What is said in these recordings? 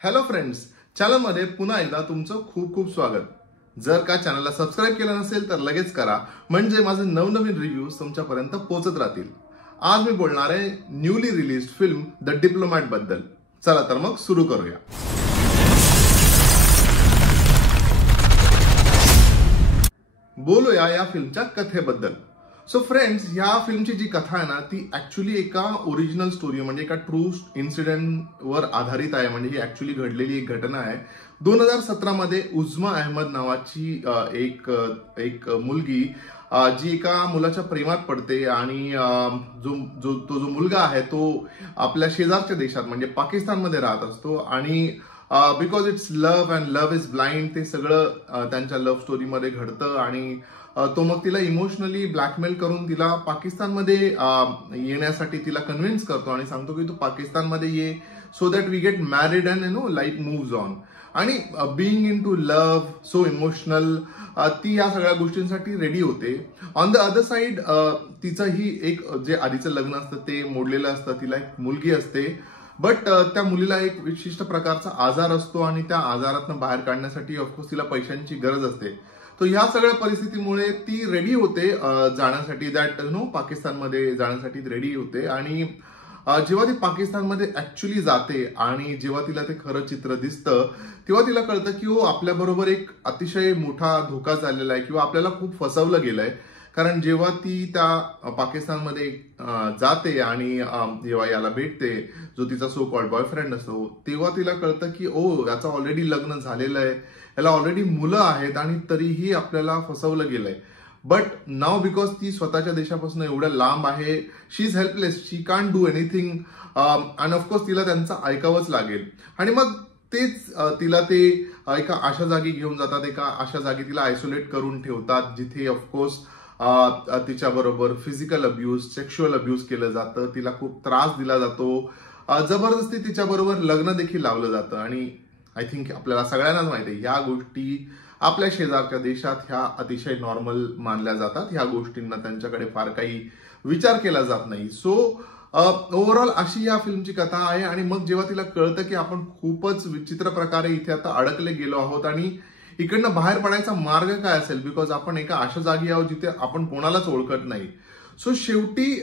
Hello friends, चॅनलमध्ये पुन्हा एकदा तुमचं खूप खूप स्वागत. जर का चॅनलला सबस्क्राईब केलं नसेल तर लगेच करा, म्हणजे माझे नवनवीन रिव्ह्यूज तुमच्यापर्यंत पोहोचत राहतील. आज मी बोलणार आहे newly release film the diplomat बद्दल. चला तर मग सुरू करूया. बोलूया या फिल्मच्या कथेबद्दल. सो फ्रेंड्स, ह्या फिल्मची जी कथा आहे ना, ती ऍक्च्युली एका ओरिजिनल स्टोरी म्हणजे एका ट्रू इन्सिडेंट वर आधारित आहे. म्हणजे ही ऍक्च्युली घडलेली एक घटना आहे. 2017 मध्ये उझमा अहमद नावाची एक मुलगी जी एका मुलाच्या प्रेमात पडते आणि जो मुलगा आहे तो आपल्या शेजारच्या देशात म्हणजे पाकिस्तानमध्ये राहत असतो आणि because it's love and love is blind ते सगळं त्यांच्या लव्ह स्टोरीमध्ये घडतं आणि तो मग तिला इमोशनली ब्लॅकमेल करून तिला पाकिस्तानमध्ये येण्यासाठी तिला कन्व्हिन्स करतो आणि सांगतो की तू पाकिस्तानमध्ये ये so that we get married and life moves on. आणि being into love so emotional ती या सगळ्या गोष्टींसाठी रेडी होते. ऑन द अदर साइड तिचंही एक जे आधीचं लग्न असतं ते मोडलेलं असतं. तिला एक मुलगी असते, बट त्या मुलीला एक विशिष्ट प्रकारचा आजार असतो आणि त्या आजारातून बाहेर काढण्यासाठी ऑफकोर्स तिला पैशांची गरज असते. तो ह्या सगळ्या परिस्थितीमुळे ती रेडी होते जाण्यासाठी, दॅट पाकिस्तानमध्ये जाण्यासाठी रेडी होते. आणि जेव्हा ती पाकिस्तानमध्ये ऍक्च्युली जाते आणि जेव्हा तिला ते खरं चित्र दिसतं तेव्हा तिला कळतं की आपल्या बरोबर एक अतिशय मोठा धोका झालेला आहे किंवा आपल्याला खूप फसवलं गेलंय. कारण जेव्हा ती त्या पाकिस्तानमध्ये जाते आणि जेव्हा याला भेटते जो तिचा सो कॉल्ड बॉयफ्रेंड असतो, तेव्हा तिला कळतं की याचं ऑलरेडी लग्न झालेलं आहे, याला ऑलरेडी मुलं आहेत आणि तरीही आपल्याला फसवलं गेलंय. बट नाव बिकॉज ती स्वतःच्या देशापासून एवढ्या लांब आहे, she is helpless, she can't do anything आणि ऑफकोर्स तिला त्यांचं ऐकावंच लागेल. आणि मग तेच तिला ते एका अशा जागी घेऊन जातात, एका अशा जागी तिला आयसोलेट करून ठेवतात जिथे ऑफकोर्स तिच्या बरोबर फिजिकल अब्यूज, सेक्शुअल अब्यूज केलं जातं, तिला खूप त्रास दिला जातो, जबरदस्ती तिच्या बरोबर लग्न देखील लावलं जातं. आणि आय थिंक आपल्याला सगळ्यांनाच माहिती आहे ह्या गोष्टी आपल्या शेजारच्या देशात ह्या अतिशय नॉर्मल मानल्या जातात. ह्या गोष्टींना त्यांच्याकडे फार काही विचार केला जात नाही. सो ओव्हरऑल अशी या फिल्मची कथा आहे. आणि मग जेव्हा तिला कळतं की आपण खूपच विचित्र प्रकारे इथे आता अडकले गेलो आहोत आणि इकडनं बाहेर पडायचा मार्ग काय असेल, बिकॉज आपण एका अशा जागी आहोत जिथे आपण कोणालाच ओळखत नाही. सो शेवटी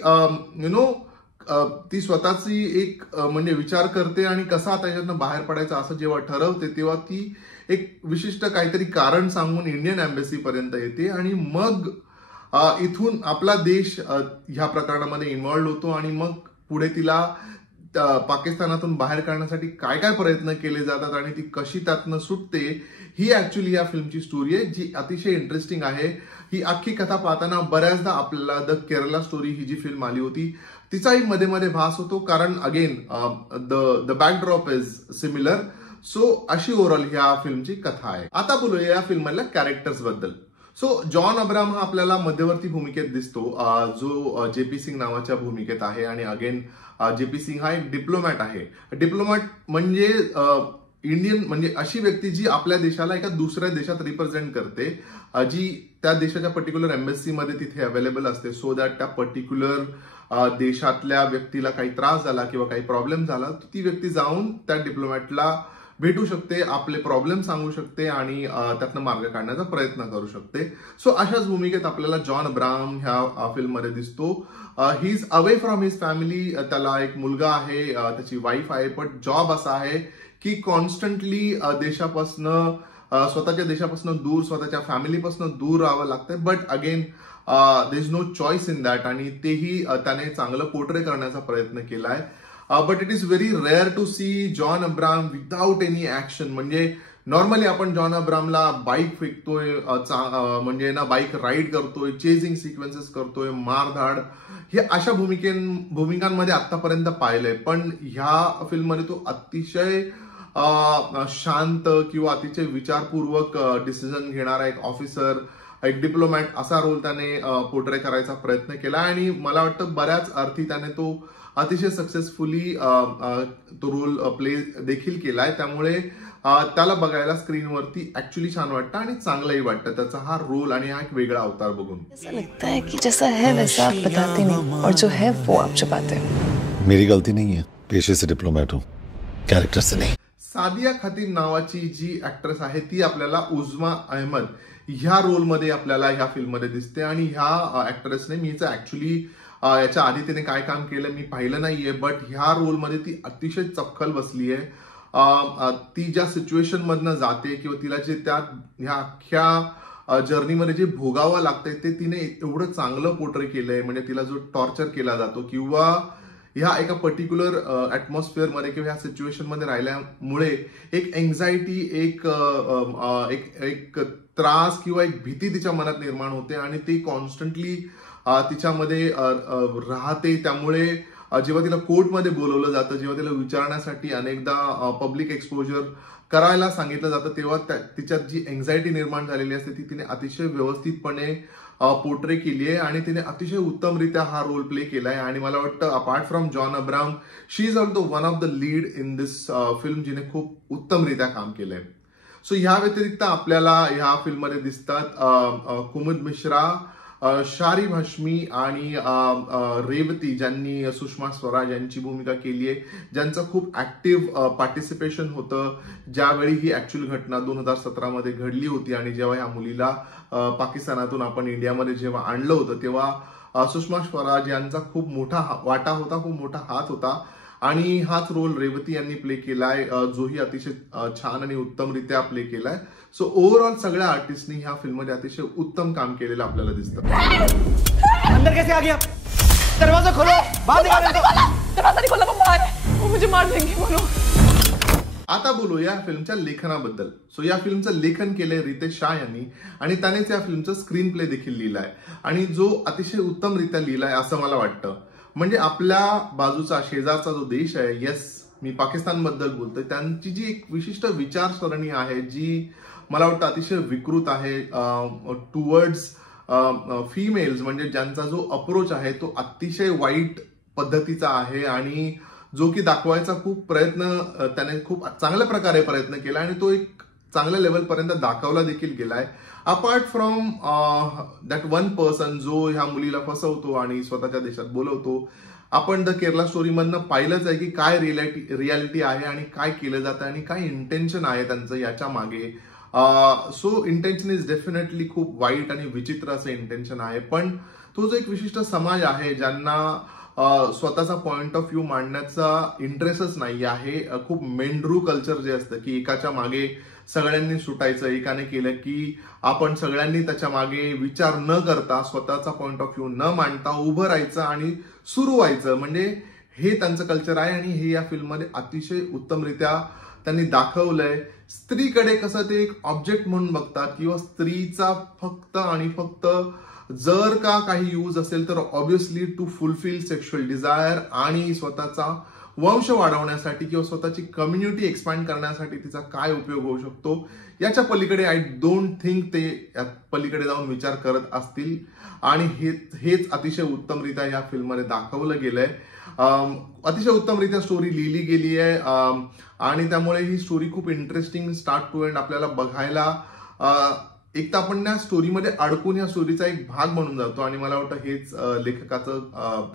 ती स्वतःची एक म्हणजे विचार करते आणि कसा आता याच्यातनं बाहेर पडायचं असं जेव्हा ठरवते तेव्हा ती एक विशिष्ट काहीतरी कारण सांगून इंडियन एम्बेसी पर्यंत येते आणि मग इथून आपला देश ह्या प्रकरणामध्ये इन्व्हॉल्व्ह होतो आणि मग पुढे तिला पाकिस्तानातून बाहेर काढण्यासाठी काय काय प्रयत्न केले जातात आणि ती कशी त्यातनं सुटते, ही ऍक्च्युली या फिल्मची स्टोरी आहे जी अतिशय इंटरेस्टिंग आहे. ही अख्खी कथा पाहताना बऱ्याचदा आपल्याला द केरला स्टोरी ही जी फिल्म आली होती तिचाही मध्ये मध्ये भास होतो, कारण again the backdrop is similar. So अशी ओव्हरऑल ह्या फिल्मची कथा आहे. आता बोलूया या फिल्म मधल्या कॅरेक्टर्स बद्दल. सो जॉन अब्राहम हा आपल्याला मध्यवर्ती भूमिकेत दिसतो, जो जेपी सिंग नावाच्या भूमिकेत आहे. आणि अगेन जेपी सिंग हा एक डिप्लोमॅट आहे. डिप्लोमॅट म्हणजे इंडियन म्हणजे अशी व्यक्ती जी आपल्या देशाला एका दुसऱ्या देशात रिप्रेझेंट करते, जी त्या देशाच्या पर्टिक्युलर एम्बेसीमध्ये तिथे अवेलेबल असते, सो दॅट त्या पर्टिक्युलर देशातल्या व्यक्तीला काही त्रास झाला किंवा काही प्रॉब्लेम झाला तर ती व्यक्ती जाऊन त्या डिप्लोमॅटला भेटू शकते, आपले प्रॉब्लेम सांगू शकते आणि त्यातनं मार्ग काढण्याचा प्रयत्न करू शकते. सो अशाच भूमिकेत आपल्याला जॉन अब्राहम ह्या फिल्ममध्ये दिसतो. He is away from his family. त्याला एक मुलगा आहे, त्याची वाईफ आहे, पण जॉब असा आहे की कॉन्स्टंटली स्वतःच्या देशापासून दूर, स्वतःच्या फॅमिलीपासून दूर राहावं लागतं. But again there is no choice in that आणि तेही त्याने चांगलं पोर्ट्रे करण्याचा प्रयत्न केलाय. But it is very rare to see John Abraham without any action. म्हणजे नॉर्मली आपण जॉन अब्राहमला बाईक फेकतोय, म्हणजे ना बाईक राईड करतोय, चेजिंग सिक्वेन्सेस करतोय, मारधाड, हे अशा भूमिकांमध्ये आतापर्यंत पाहिलंय. पण ह्या फिल्ममध्ये तो अतिशय शांत किंवा अतिशय विचारपूर्वक डिसिजन घेणारा एक ऑफिसर, एक डिप्लोमॅट असा रोल त्याने पोर्ट्रे करायचा प्रयत्न केला. आणि मला वाटतं बऱ्याच अर्थी त्याने तो अतिशय सक्सेसफुली तो रोल प्ले देखील केलाय. त्यामुळे त्याला बघायला स्क्रीनवरती ऍक्च्युली छान वाटतं आणि चांगलंही वाटतं त्याचा हा रोल आणि हा एक वेगळा अवतार बघून. ऐसा लगता है कि जैसा है वैसा आप बताते नहीं और जो है वो आप छुपाते हो. मेरी गलती नहीं है, पेशे से डिप्लोमेट हूँ, कैरेक्टर से नहीं. सादिया खातीम नावाची जी ऍक्ट्रेस आहे ती आपल्याला उझमा अहमद ह्या रोलमध्ये आपल्याला ह्या फिल्ममध्ये दिसते. आणि ह्या ऍक्ट्रेसने मीच ऍक्च्युली याच्या आधी तिने काय काम केलं मी पाहिलं नाहीये, बट ह्या रोलमध्ये ती अतिशय चपखल बसली आहे. ती ज्या सिच्युएशन मधनं जाते किंवा तिला जे ह्या अख्ख्या जर्नीमध्ये जे भोगावं लागतंय ते तिने एवढं चांगलं पोर्ट्रे केलंय. म्हणजे तिला जो टॉर्चर केला जातो किंवा ह्या एका पर्टिक्युलर ऍटमॉस्फिअर मध्ये किंवा ह्या सिच्युएशन मध्ये राहिल्यामुळे एक एन्झायटी, एक त्रास किंवा एक भीती तिच्या मनात निर्माण होते आणि ती कॉन्स्टंटली तिच्यामध्ये राहते. त्यामुळे जेव्हा तिला कोर्टमध्ये बोलवलं जातं, जेव्हा तिला विचारण्यासाठी अनेकदा पब्लिक एक्सपोजर करायला सांगितलं जातं, तेव्हा तिच्यात जी एन्झायटी निर्माण झालेली असते ती तिने अतिशय व्यवस्थितपणे पोर्ट्रे केली आहे आणि तिने अतिशय उत्तमरित्या हा रोल प्ले केलाय. आणि मला वाटतं apart from John Abraham she is also one of the lead in this film, जिने खूप उत्तमरित्या काम केलंय. सो ह्या व्यतिरिक्त आपल्याला ह्या फिल्ममध्ये दिसतात कुमुद मिश्रा, शारिब हाशमी आणि रेवती, ज्यांनी सुषमा स्वराज यांची भूमिका केली आहे, ज्यांचं खूप ऍक्टिव्ह पार्टिसिपेशन होतं ज्यावेळी ही ऍक्च्युअल घटना 2017 मध्ये घडली होती. आणि जेव्हा ह्या मुलीला पाकिस्तानातून आपण इंडियामध्ये जेव्हा आणलं होतं तेव्हा सुषमा स्वराज यांचा खूप मोठा वाटा होता, खूप मोठा हात होता. आणि हाच रोल रेवती यांनी प्ले केलाय, जोही अतिशय छान आणि उत्तमरित्या प्ले केलाय. सो ओव्हरऑल सगळ्या आर्टिस्टनी ह्या फिल्ममध्ये अतिशय उत्तम काम केलेलं आपल्याला दिसतं. अंदर कैसे आ गया? दरवाजा खोलो, बाहर निकालो. दरवाजा नहीं खोला, वो बाहर है, वो मुझे मार देंगे. बोलो. आता बोलू या फिल्मच्या लेखनाबद्दल. सो या फिल्मचं लेखन केलंय रितेश शाह यांनी आणि त्यानेच या फिल्मचं स्क्रीन प्ले देखील लिहिलाय आणि जो अतिशय उत्तमरित्या लिहिलाय असं मला वाटतं. म्हणजे आपल्या बाजूचा शेजारचा जो देश आहे, येस मी पाकिस्तान बद्दल बोलतोय, त्यांची जी एक विशिष्ट विचारसरणी आहे जी मला वाटतं अतिशय विकृत आहे टुवर्ड्स फिमेल्स. म्हणजे ज्यांचा जो अप्रोच आहे तो अतिशय वाईट पद्धतीचा आहे आणि जो की दाखवायचा खूप प्रयत्न त्याने खूप चांगल्या प्रकारे प्रयत्न केला आणि तो एक चांगल्या लेवल पर्यंत दाखवला देखील गेलाय. Apart from that one person जो ह्या मुलीला फसवतो आणि स्वतःच्या देशात बोलवतो. आपण द केरला स्टोरी मधनं पाहिलंच आहे की काय रियालिटी आहे आणि काय केलं जातं आणि काय इंटेन्शन आहे त्यांचं याच्या मागे. सो इंटेन्शन इज डेफिनेटली खूप वाईट आणि विचित्र असं इंटेन्शन आहे. पण तो जो एक विशिष्ट समाज आहे ज्यांना स्वतःचा पॉइंट ऑफ व्ह्यू मांडण्याचा इंटरेस्टच नाही आहे, खूप मेंढरू कल्चर जे असतं की एकाच्या मागे सगळ्यांनी सुटायचं, एकाने केलं की आपण सगळ्यांनी त्याच्या मागे विचार न करता स्वतःचा पॉइंट ऑफ व्ह्यू न मांडता उभं राहायचं आणि सुरू व्हायचं, म्हणजे हे त्यांचं कल्चर आहे. आणि हे या फिल्ममध्ये अतिशय उत्तमरित्या त्यांनी दाखवलंय. स्त्रीकडे कसं ते एक ऑब्जेक्ट म्हणून बघतात किंवा स्त्रीचा फक्त आणि फक्त जर का काही यूज असेल तर obviously to fulfil sexual desire आणि स्वतःचा वंश वाढवण्यासाठी किंवा स्वतःची कम्युनिटी एक्सपांड करण्यासाठी तिचा काय उपयोग होऊ शकतो याच्या पलीकडे आय डोंट थिंक ते पलीकडे जाऊन विचार करत असतील. आणि हेच अतिशय उत्तमरित्या या फिल्ममध्ये दाखवलं गेलंय. अतिशय उत्तमरित्या स्टोरी लिहिली गेली आहे आणि त्यामुळे ही स्टोरी खूप इंटरेस्टिंग स्टार्ट टू एंड आपल्याला बघायला एक तर आपण त्या स्टोरीमध्ये अडकून या स्टोरीचा एक भाग म्हणून जातो. आणि मला वाटतं हेच लेखकाचं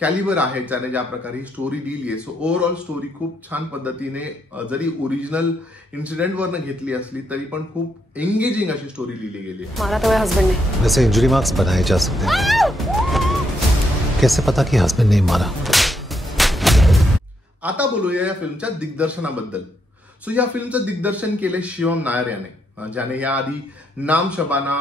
कॅलिबर आहे ज्याने ज्या प्रकारे ही स्टोरी लिहिली आहे. सो ओव्हरऑल स्टोरी खूप छान पद्धतीने जरी ओरिजिनल इन्सिडेंटवरनं घेतली असली तरी पण खूप एंगेजिंग अशी स्टोरी लिहिली गेली. मारा तो हस्बैंड ने. वैसे इंजरी मार्क्स बनाए जा सकते हैं. कैसे पता कि हस्बैंड ने मारा? आता बोलूया या फिल्मच्या दिग्दर्शनाबद्दल. सो या फिल्मचं दिग्दर्शन केलंय शिवम नायर याने, ज्याने याआधी नाम शबाना,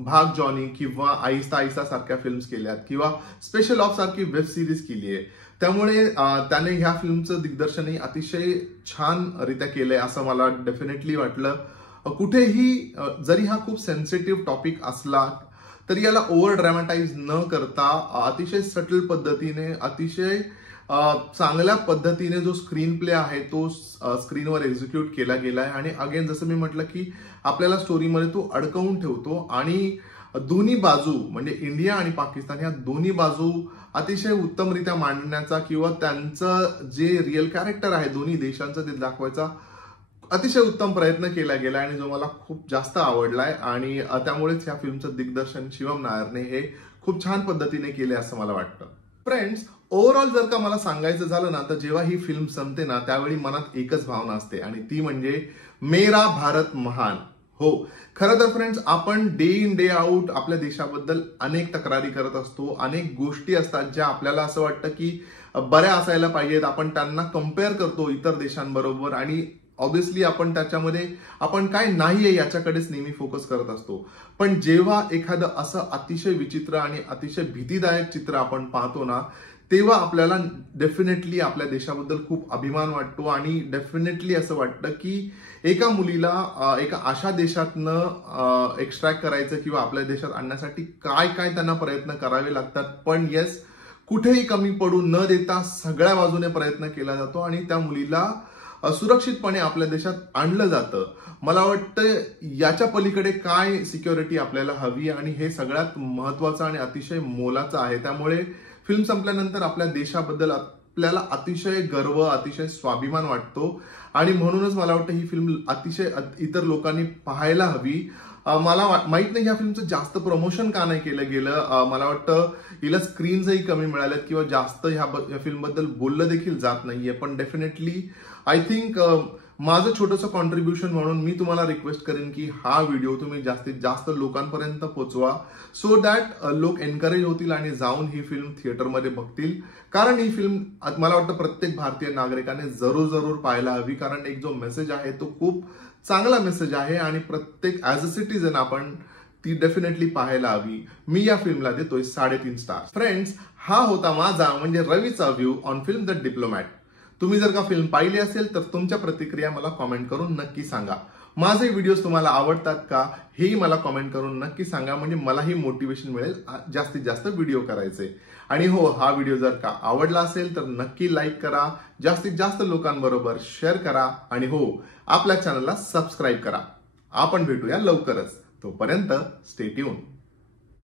भाग जॉनी किंवा आहिस्ता आहिस्ता सारख्या फिल्म्स केल्यात किंवा स्पेशल ऑफ सारखी वेब सिरीज केली आहे. त्यामुळे त्याने ह्या फिल्मचं दिग्दर्शनही अतिशय छान रित्या केलंय असं मला डेफिनेटली वाटलं. कुठेही जरी हा खूप सेन्सिटिव्ह टॉपिक असला तरी याला ओव्हर ड्रॅमॅटाइज न करता अतिशय सटल पद्धतीने, अतिशय चांगल्या पद्धतीने जो स्क्रीन प्ले आहे तो स्क्रीनवर एक्झिक्यूट केला गेलाय. आणि अगेन जसं मी म्हटलं की आपल्याला स्टोरीमध्ये तो अडकवून ठेवतो आणि दोन्ही बाजू म्हणजे इंडिया आणि पाकिस्तान ह्या दोन्ही बाजू अतिशय उत्तमरित्या मांडण्याचा किंवा त्यांचं जे रिअल कॅरेक्टर आहे दोन्ही देशांचं ते दाखवायचा अतिशय उत्तम प्रयत्न केला गेला आणि जो मला खूप जास्त आवडलाय. आणि त्यामुळेच ह्या फिल्मचं दिग्दर्शन शिवम नायरने हे खूप छान पद्धतीने केले असं मला वाटतं. फ्रेंड्स, ओव्हरऑल जर का मला सांगायचं झालं ना, तर जेव्हा ही फिल्म संपते ना, त्यावेळी मनात एकच भावना असते आणि ती म्हणजे मेरा भारत महान. हो, खरं तर फ्रेंड्स, आपण डे इन डे आउट आपल्या देशाबद्दल अनेक तक्रारी करत असतो. अनेक गोष्टी असतात ज्या आपल्याला असं वाटतं की बऱ्या असायला पाहिजेत. आपण त्यांना कम्पेअर करतो इतर देशांबरोबर आणि ऑब्व्हियसली आपण त्याच्यामध्ये आपण काय नाहीये याच्याकडेच नेहमी फोकस करत असतो. पण जेव्हा एखादं असं अतिशय विचित्र आणि अतिशय भीतीदायक चित्र आपण पाहतो ना, तेव्हा आपल्याला डेफिनेटली आपल्या देशाबद्दल खूप अभिमान वाटतो आणि डेफिनेटली असं वाटतं की एका मुलीला एका अशा देशातनं एक्स्ट्रॅक्ट करायचं किंवा आपल्या देशात आणण्यासाठी काय काय त्यांना प्रयत्न करावे लागतात. पण येस, कुठेही कमी पडू न देता सगळ्या बाजूने प्रयत्न केला जातो आणि त्या मुलीला सुरक्षितपणे आपल्या देशात आणलं जातं. मला वाटतं याच्या पलीकडे काय सिक्युरिटी आपल्याला हवी आणि हे सगळ्यात महत्वाचं आणि अतिशय मोलाचं आहे. त्यामुळे फिल्म संपल्यानंतर आपल्या देशाबद्दल आपल्याला अतिशय गर्व, अतिशय स्वाभिमान वाटतो आणि म्हणूनच मला वाटतं ही फिल्म अतिशय इतर लोकांनी पाहायला हवी. मला माहित नाही या फिल्मचं जास्त प्रमोशन का नाही केलं गेलं. मला वाटतं हिला स्क्रीन्सही कमी मिळाल्यात किंवा जास्त ह्या फिल्मबद्दल बोललं देखील जात नाहीये. पण डेफिनेटली आय थिंक माझं छोटंसं कॉन्ट्रीब्युशन म्हणून मी तुम्हाला रिक्वेस्ट करेन की हा व्हिडिओ तुम्ही जास्तीत जास्त लोकांपर्यंत पोहोचवा, सो दॅट लोक एनकरेज होतील आणि जाऊन ही फिल्म थिएटरमध्ये बघतील. कारण ही फिल्म मला वाटतं प्रत्येक भारतीय नागरिकाने जरूर पाहायला हवी. कारण एक जो मेसेज आहे तो खूप चांगला मेसेज आहे आणि प्रत्येक ऍज अ सिटीजन आपण ती डेफिनेटली पाहायला हवी. मी या फिल्मला देतोय 3.5 स्टार. फ्रेंड्स, हा होता माझा म्हणजे रवीचा view on film the diplomat. तुम्ही जर का फिल्म पाहिली असेल तर तुमच्या प्रतिक्रिया मला कॉमेंट करून नक्की सांगा. माझे व्हिडिओज तुम्हाला आवडतात का हेही मला कॉमेंट करून नक्की सांगा, म्हणजे मलाही मोटिवेशन मिळेल जास्तीत जास्त व्हिडिओ करायचे. आणि हो, हा व्हिडिओ जर का आवडला असेल तर नक्की लाईक करा, जास्तीत जास्त लोकांबरोबर शेअर करा आणि हो, आपल्या चॅनलला सबस्क्राईब करा. आपण भेटूया लवकरच. तोपर्यंत स्टे ट्यून.